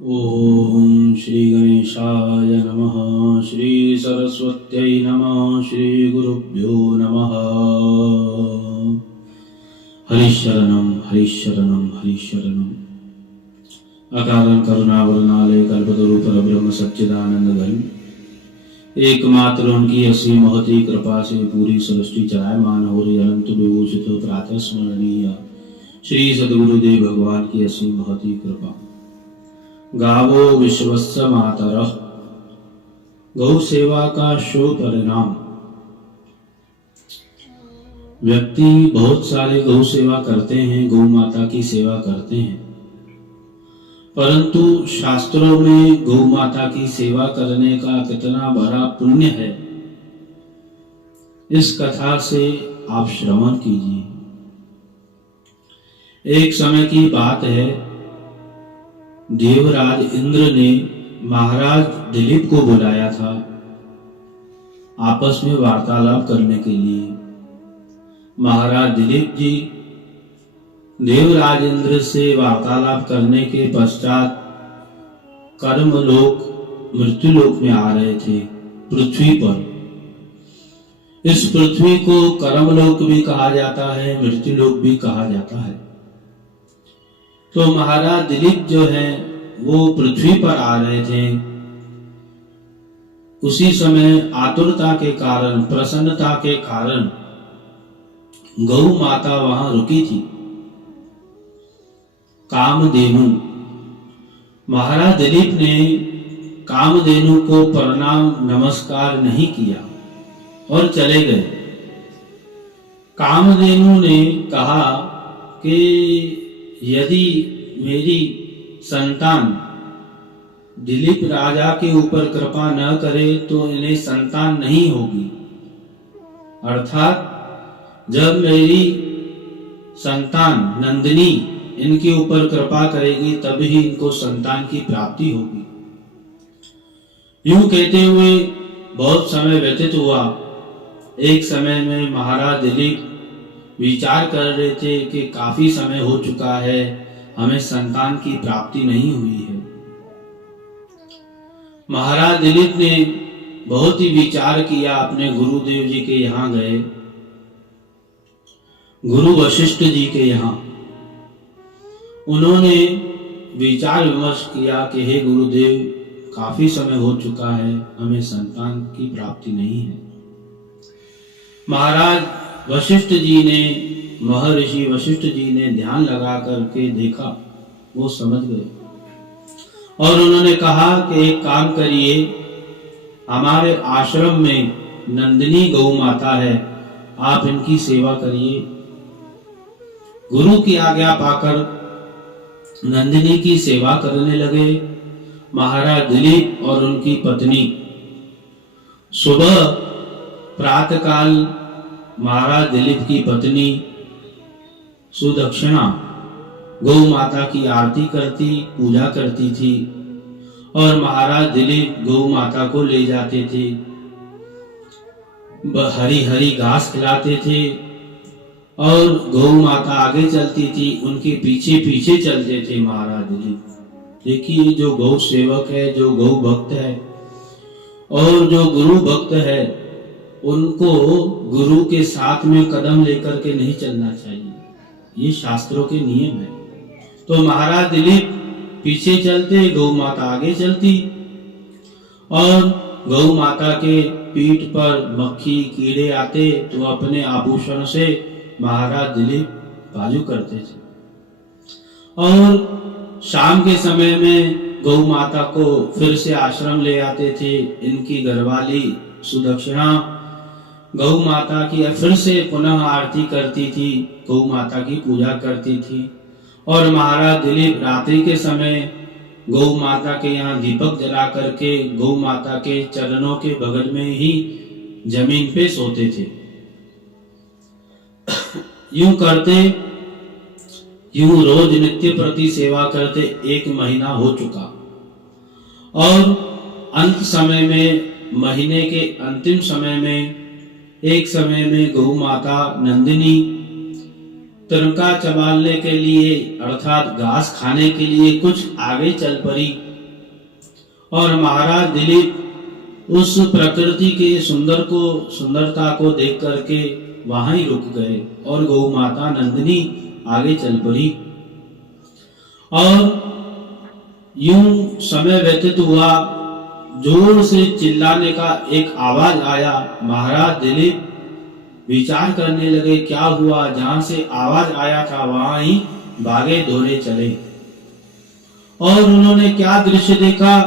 ओम श्री गणेशाय नमः। श्री सरस्वत्यै नमः। श्री गुरुभ्यो नमः। हरिशरणं हरिशरणं हरिशरणं। अकारण करुणावरणालय कल्पतरु परब्रह्म सच्चिदानंद घन एकमात्र उनकी असीम महती कृपा से पूरी सृष्टि चलायमान हो रही अनंत विभूषित प्रातः स्मरणीय श्री सद्गुरुदेव भगवान की असीम महती कृपा। गावो विश्वस्य मातरः, गौ सेवा का शो परिणाम। व्यक्ति बहुत सारे गौ सेवा करते हैं, गौ माता की सेवा करते हैं, परंतु शास्त्रों में गौ माता की सेवा करने का कितना बड़ा पुण्य है, इस कथा से आप श्रवण कीजिए। एक समय की बात है, देवराज इंद्र ने महाराज दिलीप को बुलाया था आपस में वार्तालाप करने के लिए। महाराज दिलीप जी देवराज इंद्र से वार्तालाप करने के पश्चात कर्मलोक मृत्युलोक में आ रहे थे, पृथ्वी पर। इस पृथ्वी को कर्मलोक भी कहा जाता है, मृत्युलोक भी कहा जाता है। तो महाराज दिलीप जो है वो पृथ्वी पर आ रहे थे। उसी समय आतुरता के कारण, प्रसन्नता के कारण गौ माता वहां रुकी थी। कामधेनु, महाराज दिलीप ने कामधेनु को प्रणाम नमस्कार नहीं किया और चले गए। कामधेनु ने कहा कि यदि मेरी संतान दिलीप राजा के ऊपर कृपा न करे तो इन्हें संतान नहीं होगी, अर्थात जब मेरी संतान नंदिनी इनके ऊपर कृपा करेगी तभी इनको संतान की प्राप्ति होगी। यूं कहते हुए बहुत समय व्यतीत हुआ। एक समय में महाराज दिलीप विचार कर रहे थे कि काफी समय हो चुका है, हमें संतान की प्राप्ति नहीं हुई है। महाराज दिलीप ने बहुत ही विचार किया, अपने गुरुदेव जी के यहाँ गए, गुरु वशिष्ठ जी के यहाँ। उन्होंने विचार विमर्श किया कि हे गुरुदेव, काफी समय हो चुका है, हमें संतान की प्राप्ति नहीं है। महाराज वशिष्ठ जी ने, महर्षि वशिष्ठ जी ने ध्यान लगा करके देखा, वो समझ गए और उन्होंने कहा कि एक काम करिए, हमारे आश्रम में नंदिनी गौ माता है, आप इनकी सेवा करिए। गुरु की आज्ञा पाकर नंदिनी की सेवा करने लगे। महाराज दिलीप और उनकी पत्नी सुबह प्रातःकाल महाराज दिलीप की पत्नी सुदक्षिणा गौ माता की आरती करती, पूजा करती थी और महाराज दिलीप गौ माता को ले जाते थे, हरी हरी घास खिलाते थे और गौ माता आगे चलती थी, उनके पीछे पीछे चलते थे महाराज दिलीप। देखिए, जो गौ सेवक है, जो गौ भक्त है और जो गुरु भक्त है, उनको गुरु के साथ में कदम लेकर के नहीं चलना चाहिए, ये शास्त्रों के नियम है। तो महाराज दिलीप पीछे चलते, गौ माता आगे चलती और गौ माता के पीठ पर मक्खी कीड़े आते तो अपने आभूषण से महाराज दिलीप बाजू करते थे। और शाम के समय में गौ माता को फिर से आश्रम ले आते थे। इनकी घरवाली सुदक्षिणा गौ माता की फिर से पुनः आरती करती थी, गौ माता की पूजा करती थी और महाराज दिलीप रात्रि के समय गौ माता के यहाँ दीपक जला करके गौ माता के चरणों के बगल में ही जमीन पे सोते थे। यूं करते, यूं रोज नित्य प्रति सेवा करते 1 महीना हो चुका और अंत समय में, महीने के अंतिम समय में, एक समय में गौ माता नंदिनी तिनका चबालने के लिए अर्थात घास खाने के लिए कुछ आगे चल पड़ी और महाराज दिलीप उस प्रकृति के सुंदरता को देख करके वहां ही रुक गए और गौ माता नंदिनी आगे चल पड़ी। और यूं समय व्यतीत हुआ, जोर से चिल्लाने का एक आवाज आया। महाराज दिलीप विचार करने लगे क्या हुआ, जहां से आवाज आया था वहां ही भागे दौड़े चले। और उन्होंने क्या दृश्य देखा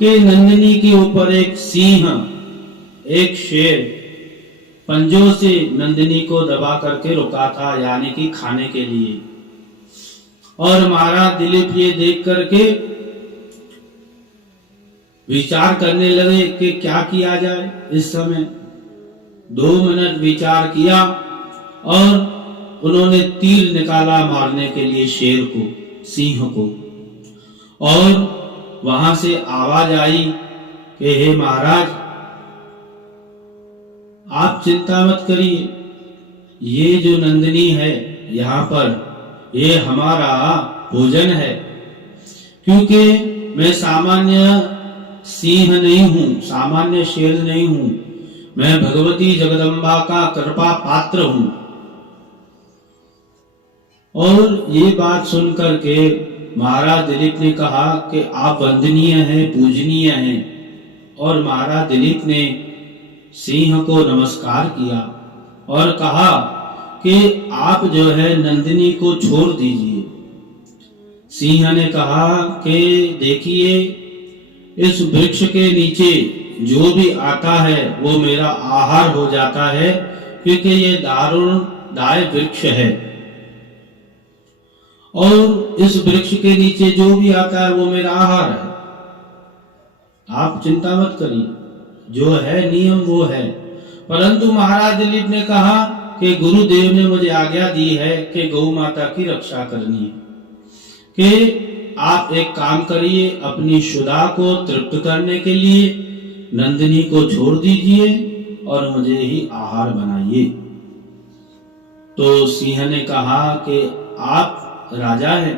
कि नंदिनी के ऊपर एक सिंह, एक शेर पंजों से नंदिनी को दबा करके रुका था, यानी कि खाने के लिए। और महाराज दिलीप ये देख करके विचार करने लगे कि क्या किया जाए। इस समय 2 मिनट विचार किया और उन्होंने तीर निकाला मारने के लिए शेर को, सिंह को। और वहां से आवाज आई कि हे महाराज, आप चिंता मत करिए, ये जो नंदिनी है यहाँ पर, ये हमारा भोजन है। क्योंकि मैं सामान्य सिंह नहीं हूं, सामान्य शेर नहीं हूं, मैं भगवती जगदम्बा का कृपा पात्र हूं। और ये बात सुनकर के महाराज दिलीप ने कहा कि आप वंदनीय हैं, पूजनीय हैं। और महाराज दिलीप ने सिंह को नमस्कार किया और कहा कि आप जो है नंदिनी को छोड़ दीजिए। सिंह ने कहा कि देखिए, इस वृक्ष के नीचे जो भी आता है वो मेरा आहार हो जाता है, क्योंकि ये दारुणदाय वृक्ष है। और इस वृक्ष के नीचे जो भी आता है वो मेरा आहार है। आप चिंता मत करिए, जो है नियम वो है। परंतु महाराज दिलीप ने कहा कि गुरुदेव ने मुझे आज्ञा दी है कि गौ माता की रक्षा करनी है, कि आप एक काम करिए, अपनी शुदा को तृप्त करने के लिए नंदिनी को छोड़ दीजिए और मुझे ही आहार बनाइए। तो सिंह ने कहा कि आप राजा हैं,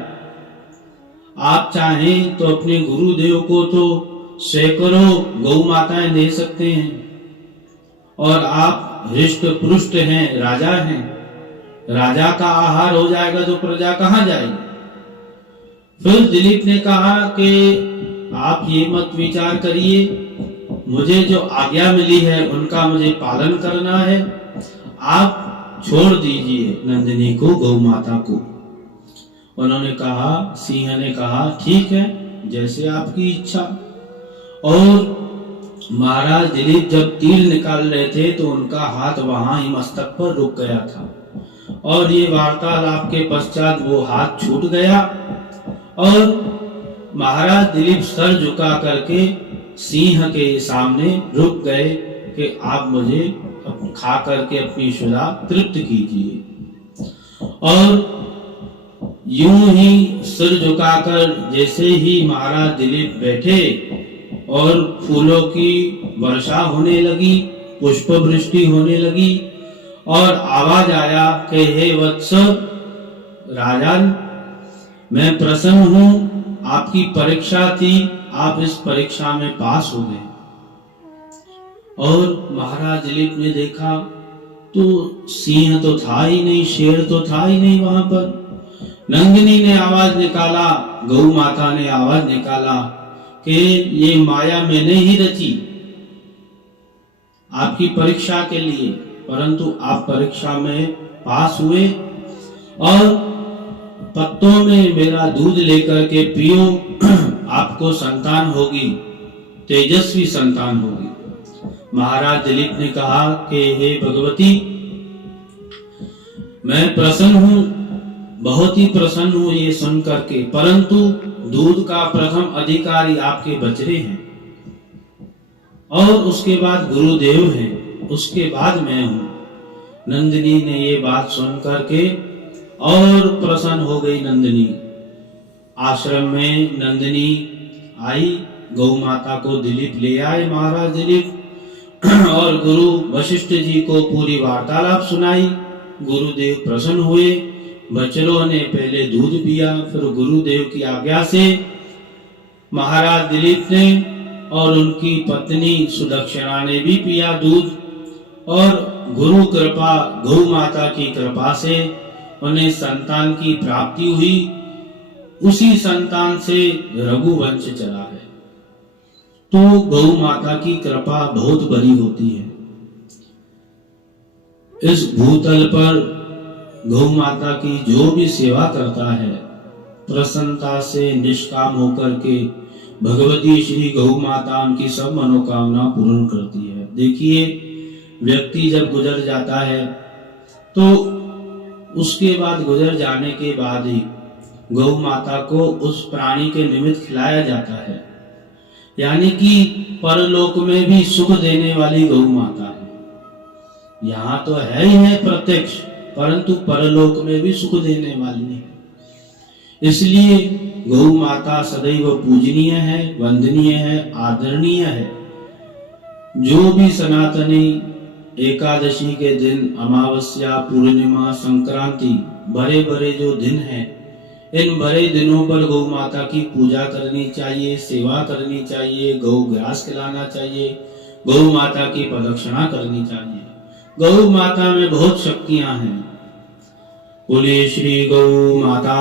आप चाहें तो अपने गुरुदेव को तो सैकड़ों गौ माताएं दे सकते हैं, और आप हृष्ट पुष्ट हैं, राजा हैं, राजा का आहार हो जाएगा तो प्रजा कहां जाएगी। फिर दिलीप ने कहा कि आप ये मत विचार करिए, मुझे जो आज्ञा मिली है उनका मुझे पालन करना है, आप छोड़ दीजिए नंदिनी को, गौ माता को। उन्होंने कहा, सिंह ने कहा ठीक है, जैसे आपकी इच्छा। और महाराज दिलीप जब तीर निकाल रहे थे तो उनका हाथ वहां ही मस्तक पर रुक गया था, और ये वार्तालाप के पश्चात वो हाथ छूट गया। और महाराज दिलीप सर झुका करके सिंह के सामने रुक गए कि आप मुझे खा करके अपनी शुदा तृप्त कीजिए। और यूं ही सिर झुकाकर जैसे ही महाराज दिलीप बैठे और फूलों की वर्षा होने लगी, पुष्प वृष्टि होने लगी, और आवाज आया कि हे वत्स राजन, मैं प्रसन्न हूं, आपकी परीक्षा थी, आप इस परीक्षा में पास हो गए। और महाराज दिलीप ने देखा तो सिंह तो था ही नहीं, शेर तो था ही नहीं वहां पर। नंदिनी ने आवाज निकाला, गौ माता ने आवाज निकाला कि ये माया मैंने ही रची आपकी परीक्षा के लिए, परंतु आप परीक्षा में पास हुए, और पत्तों में मेरा दूध लेकर के पियो, आपको संतान होगी, तेजस्वी संतान होगी। महाराज दिलीप ने कहा कि हे भगवती, मैं प्रसन्न हूं, बहुत ही प्रसन्न हूं ये सुन करके, परंतु दूध का प्रथम अधिकारी आपके बचरे हैं, और उसके बाद गुरुदेव हैं, उसके बाद मैं हूं। नंदिनी ने ये बात सुन करके और प्रसन्न हो गई। नंदिनी आश्रम में नंदिनी आई, गौ माता को दिलीप ले आए महाराज दिलीप, और गुरु वशिष्ठ जी को पूरी वार्तालाप सुनाई। गुरुदेव प्रसन्न हुए, बच्चों ने पहले दूध पिया, फिर गुरुदेव की आज्ञा से महाराज दिलीप ने और उनकी पत्नी सुदक्षिणा ने भी पिया दूध, और गुरु कृपा, गौ माता की कृपा से उन्हें संतान की प्राप्ति हुई। उसी संतान से रघुवंश चला है। तो गौ माता की कृपा बहुत बड़ी होती है। इस भूतल पर गौ माता की जो भी सेवा करता है, प्रसन्नता से निष्काम होकर के भगवती श्री गौ माता उनकी सब मनोकामना पूर्ण करती है। देखिए, व्यक्ति जब गुजर जाता है तो उसके बाद, गुजर जाने के बाद ही गौ माता को उस प्राणी के निमित्त खिलाया जाता है। यानी कि परलोक में भी सुख देने वाली गौ माता है। यहाँ तो है ही है प्रत्यक्ष, परंतु परलोक में भी सुख देने वाली है। इसलिए गौ माता सदैव पूजनीय है, वंदनीय है, आदरणीय है। जो भी सनातनी एकादशी के दिन, अमावस्या, पूर्णिमा, संक्रांति, बड़े बड़े जो दिन हैं, इन बड़े दिनों पर गौ माता की पूजा करनी चाहिए, सेवा करनी चाहिए, गौ ग्रास खिलाना चाहिए, गौ माता की प्रदक्षिणा करनी चाहिए। गौ माता में बहुत शक्तियां हैं। बोलिए श्री गौ माता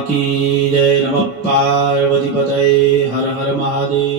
की जय। नमः पार्वती पतये, हर हर महादेव।